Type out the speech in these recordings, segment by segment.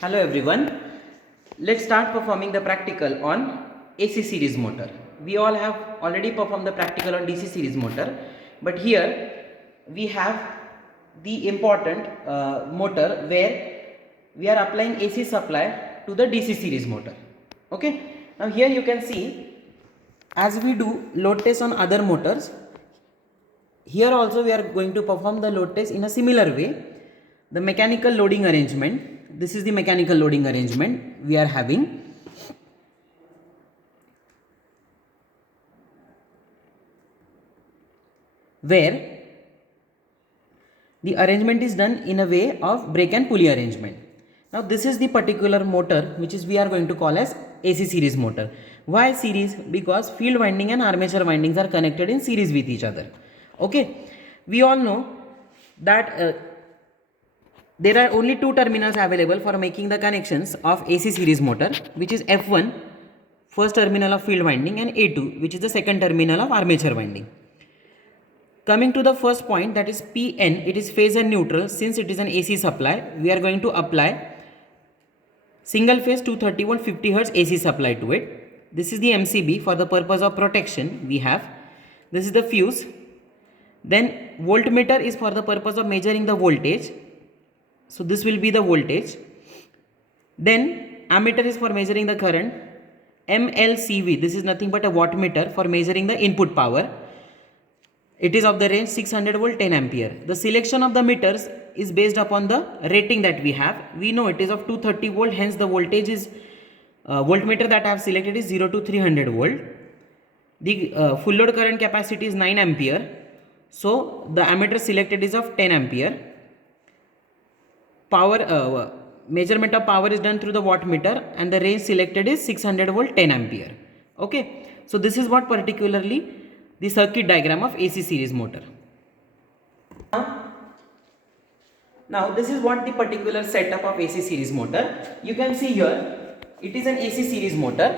Hello everyone. Let's start performing the practical on AC series motor. We all have already performed the practical on DC series motor, but here we have the important motor where we are applying AC supply to the DC series motor. Okay. Now here you can see, as we do load test on other motors, here also we are going to perform the load test in a similar way. The mechanical loading arrangement, this is the mechanical loading arrangement we are having. Where the arrangement is done in a way of brake and pulley arrangement. Now this is the particular motor which is we are going to call as AC series motor. Why series? Because field winding and armature windings are connected in series with each other. Okay, we all know that there are only two terminals available for making the connections of AC series motor, which is F1, first terminal of field winding, and A2, which is the second terminal of armature winding. Coming to the first point, that is PN, it is phase and neutral. Since it is an AC supply, we are going to apply single phase 230 volt 50 Hz AC supply to it. This is the MCB for the purpose of protection we have. This is the fuse. Then voltmeter is for the purpose of measuring the voltage. So this will be the voltage. Then ammeter is for measuring the current. MLCV, this is nothing but a wattmeter for measuring the input power. It is of the range 600 volt 10 ampere. The selection of the meters is based upon the rating that we have. We know it is of 230 volt, hence the voltage is voltmeter that I have selected is 0 to 300 volt. The full load current capacity is 9 ampere. So the ammeter selected is of 10 ampere. Power measurement of power is done through the wattmeter, and the range selected is 600 volt 10 ampere. Okay, so this is what particularly the circuit diagram of AC series motor. Now this is what the particular setup of AC series motor. You can see here it is an AC series motor.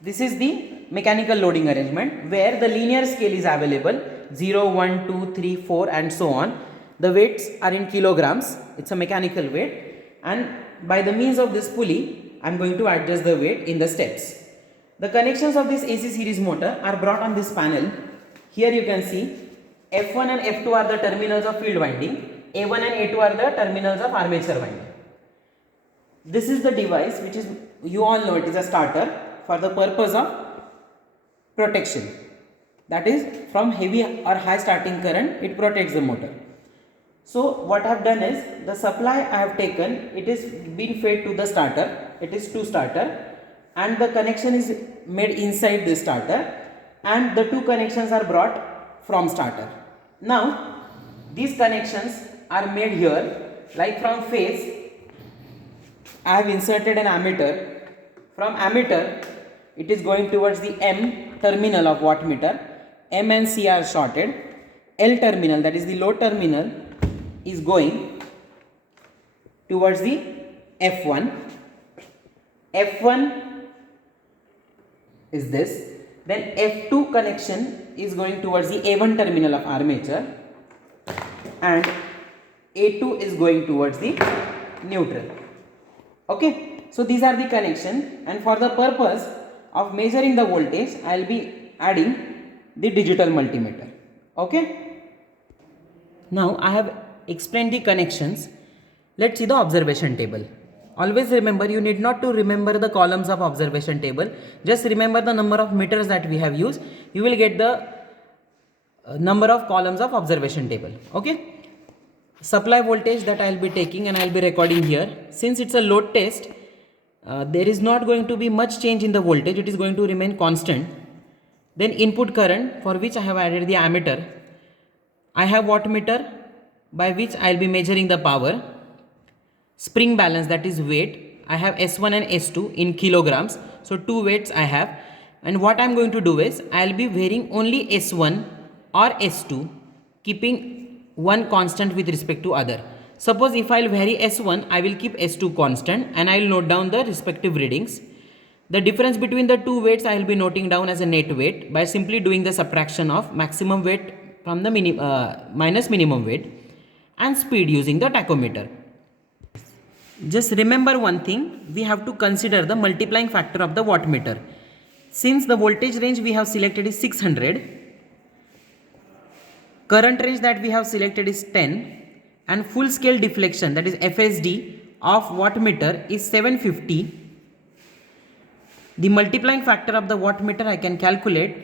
This is the mechanical loading arrangement where the linear scale is available 0, 1, 2, 3, 4 and so on. The weights are in kilograms. It's a mechanical weight, and by the means of this pulley I am going to adjust the weight in the steps. The connections of this AC series motor are brought on this panel. Here you can see F1 and F2 are the terminals of field winding, A1 and A2 are the terminals of armature winding. This is the device which is, you all know, it is a starter for the purpose of protection. That is, from heavy or high starting current, it protects the motor. So what I have done is, the supply I have taken, it is been fed to the starter. It is to starter, and the connection is made inside this starter, and the two connections are brought from starter. Now these connections are made here, like from phase I have inserted an ammeter. From ammeter it is going towards the M terminal of wattmeter. M and C are shorted. L terminal, that is the load terminal, is going towards the F1. F1 is this. Then F2 connection is going towards the A1 terminal of armature, and A2 is going towards the neutral. Okay, so these are the connection, and for the purpose of measuring the voltage I will be adding the digital multimeter. Okay, now I have explained the connections. Let's see the observation table. Always remember, you need not to remember the columns of observation table. Just remember the number of meters that we have used. You will get the number of columns of observation table. Okay. Supply voltage that I will be taking and I will be recording here. Since it's a load test, there is not going to be much change in the voltage. It is going to remain constant. Then input current, for which I have added the ammeter. I have wattmeter, by which I will be measuring the power. Spring balance, that is weight. I have S1 and S2 in kilograms. So two weights I have. And what I am going to do is, I will be varying only S1 or S2, keeping one constant with respect to other. Suppose if I will vary S1, I will keep S2 constant, and I will note down the respective readings. The difference between the two weights I will be noting down as a net weight by simply doing the subtraction of maximum weight from the minus minimum weight, and speed using the tachometer. Just remember one thing, we have to consider the multiplying factor of the wattmeter. Since the voltage range we have selected is 600, current range that we have selected is 10, and full scale deflection, that is FSD, of wattmeter is 750. The multiplying factor of the wattmeter I can calculate,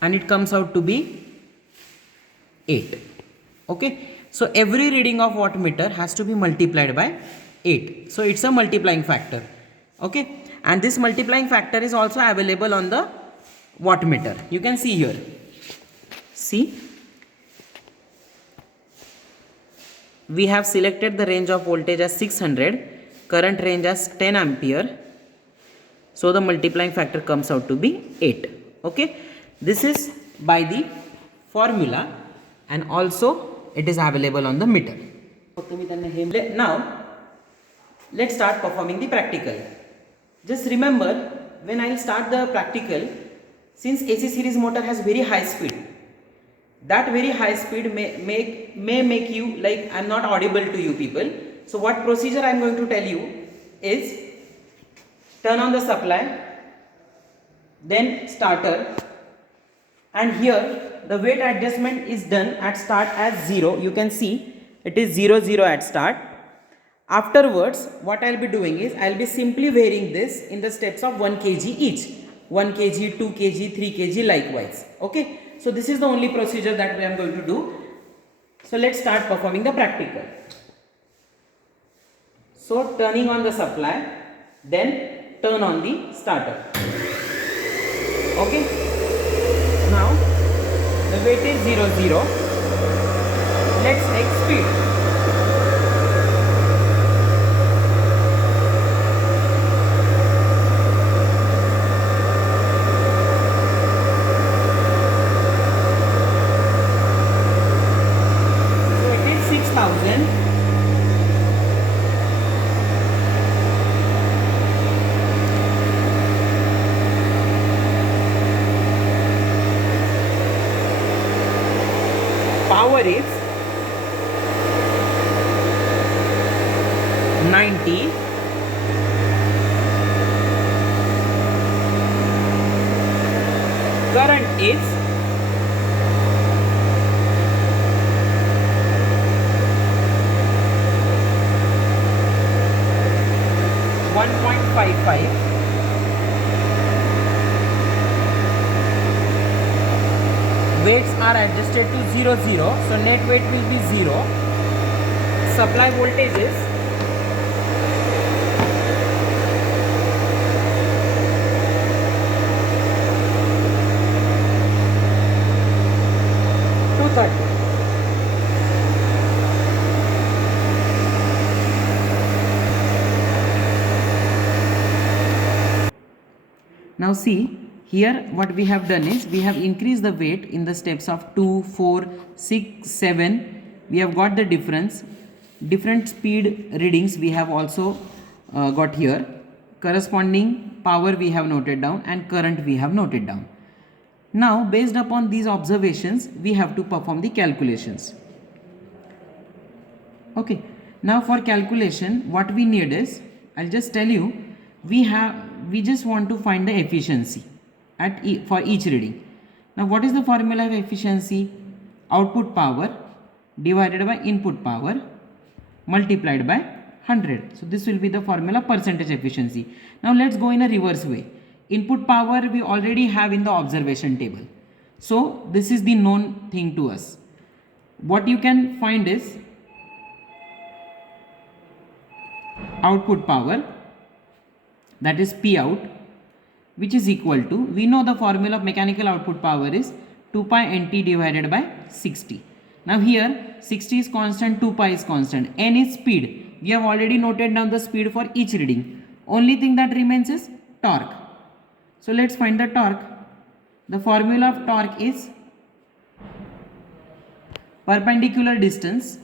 and it comes out to be 8. Okay, so every reading of wattmeter has to be multiplied by 8. So it's a multiplying factor. Okay, and this multiplying factor is also available on the wattmeter. You can see here. See, we have selected the range of voltage as 600, current range as 10 ampere. So the multiplying factor comes out to be 8. Okay, this is by the formula, and also it is available on the meter. Now let's start performing the practical. Just remember, when I will start the practical, since AC series motor has very high speed, that very high speed may make you like I am not audible to you people. So what procedure I am going to tell you is, turn on the supply, then starter, and here the weight adjustment is done at start as 0. You can see it is 0 0 at start. Afterwards what I will be doing is, I will be simply varying this in the steps of 1 kg each, 1 kg, 2 kg, 3 kg likewise. Okay, so this is the only procedure that we are going to do. So let's start performing the practical. So turning on the supply, then turn on the starter. Okay, now the weight is 0 0. Let's take speed. So it is 6000. Power is 90. Current is 1.55. Weights are adjusted to 0 0, so net weight will be 0. Supply voltage is 230. Now see, here what we have done is, we have increased the weight in the steps of 2, 4, 6, 7. We have got the difference. Different speed readings we have also got here. Corresponding power we have noted down, and current we have noted down. Now based upon these observations, we have to perform the calculations. Okay, now for calculation what we need is, I'll just tell you, we just want to find the efficiency for each reading. Now what is the formula of efficiency? Output power divided by input power multiplied by 100. So this will be the formula percentage efficiency. Now let's go in a reverse way. Input power we already have in the observation table. So this is the known thing to us. What you can find is output power, that is P out, which is equal to, we know the formula of mechanical output power is 2 pi nt divided by 60. Now here 60 is constant, 2 pi is constant, n is speed. We have already noted down the speed for each reading. Only thing that remains is torque. So let's find the torque. The formula of torque is perpendicular distance,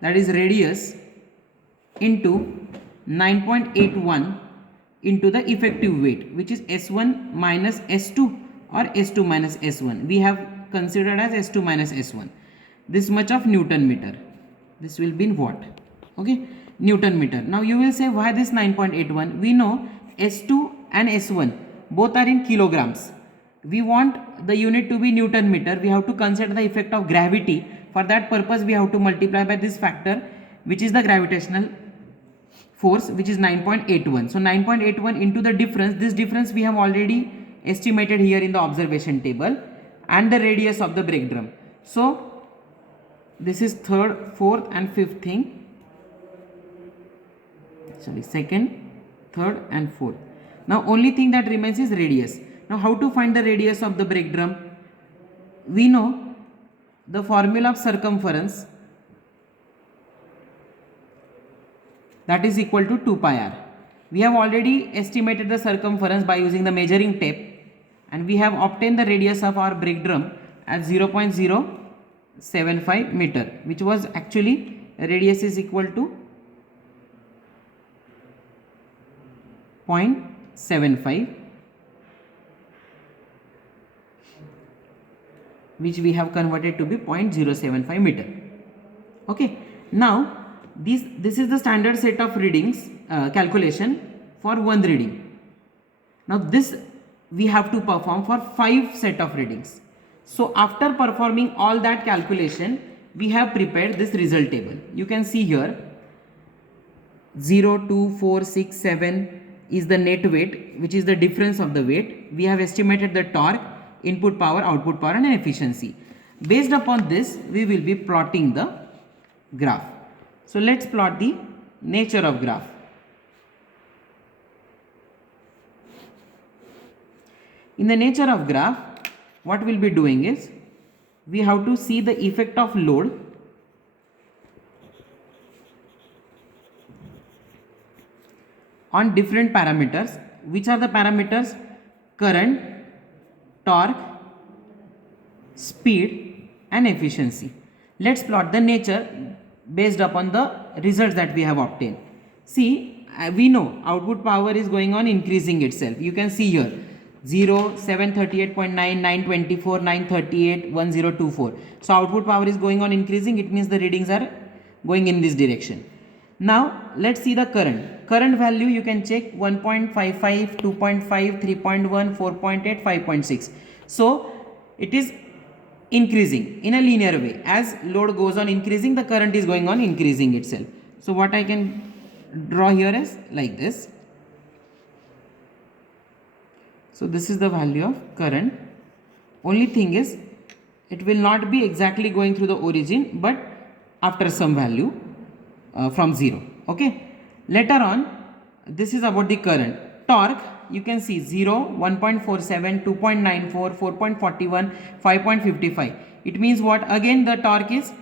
that is radius, into 9.81 into the effective weight, which is S1 minus S2 or S2 minus S1. We have considered as S2 minus S1. This much of Newton meter. This will be in watt. Okay. Newton meter. Now you will say why this 9.81? We know S2 and S1 both are in kilograms. We want the unit to be Newton meter. We have to consider the effect of gravity. For that purpose we have to multiply by this factor, which is the gravitational force, which is 9.81. So 9.81 into the difference. This difference we have already estimated here in the observation table, and the radius of the brake drum. So this is third, fourth and fifth thing. Sorry, second, third and fourth. Now only thing that remains is radius. Now how to find the radius of the brake drum? We know the formula of circumference, that is equal to 2 pi r. We have already estimated the circumference by using the measuring tape, and we have obtained the radius of our brake drum as 0.075 meter, which was actually radius is equal to 0.75, which we have converted to be 0.075 meter. Okay, now this is the standard set of readings calculation for one reading. Now this we have to perform for 5 set of readings. So after performing all that calculation, we have prepared this result table. You can see here 0, 2, 4, 6, 7 is the net weight, which is the difference of the weight. We have estimated the torque, input power, output power and efficiency. Based upon this, we will be plotting the graph. So let's plot the nature of graph. In the nature of graph, what we'll be doing is, we have to see the effect of load on different parameters. Which are the parameters? Current, torque, speed and efficiency. Let's plot the nature based upon the results that we have obtained. See, we know output power is going on increasing itself. You can see here 0, 738.9, 924, 938, 1024. So output power is going on increasing. It means the readings are going in this direction. Now let's see the current. Current value you can check 1.55, 2.5, 3.1, 4.8, 5.6. So it is increasing in a linear way. As load goes on increasing, the current is going on increasing itself. So what I can draw here is like this. So this is the value of current. Only thing is, it will not be exactly going through the origin, but after some value from 0. Okay. Later on, this is about the current. Torque, you can see 0, 1.47, 2.94, 4.41, 5.55. It means what? Again the torque is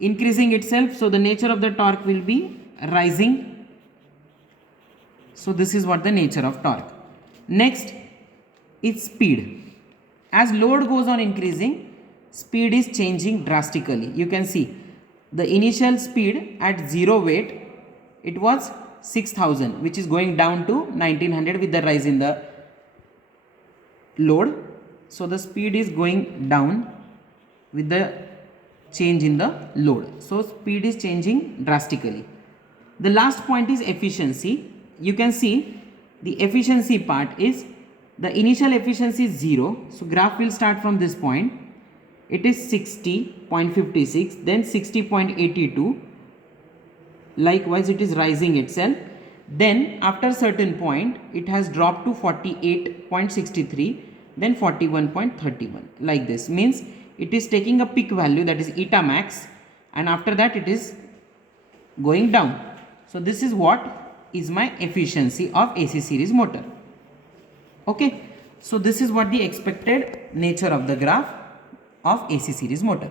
increasing itself. So the nature of the torque will be rising. So this is what the nature of torque. Next is speed. As load goes on increasing, speed is changing drastically. You can see the initial speed at 0 weight, it was 6000, which is going down to 1900 with the rise in the load. So the speed is going down with the change in the load. So speed is changing drastically. The last point is efficiency. You can see the efficiency part is, the initial efficiency is 0. So graph will start from this point. It is 60.56, then 60.82. Likewise, it is rising itself. Then after a certain point, it has dropped to 48.63, then 41.31. Like this means it is taking a peak value, that is eta max, and after that it is going down. So this is what is my efficiency of AC series motor. Okay. So this is what the expected nature of the graph of AC series motor.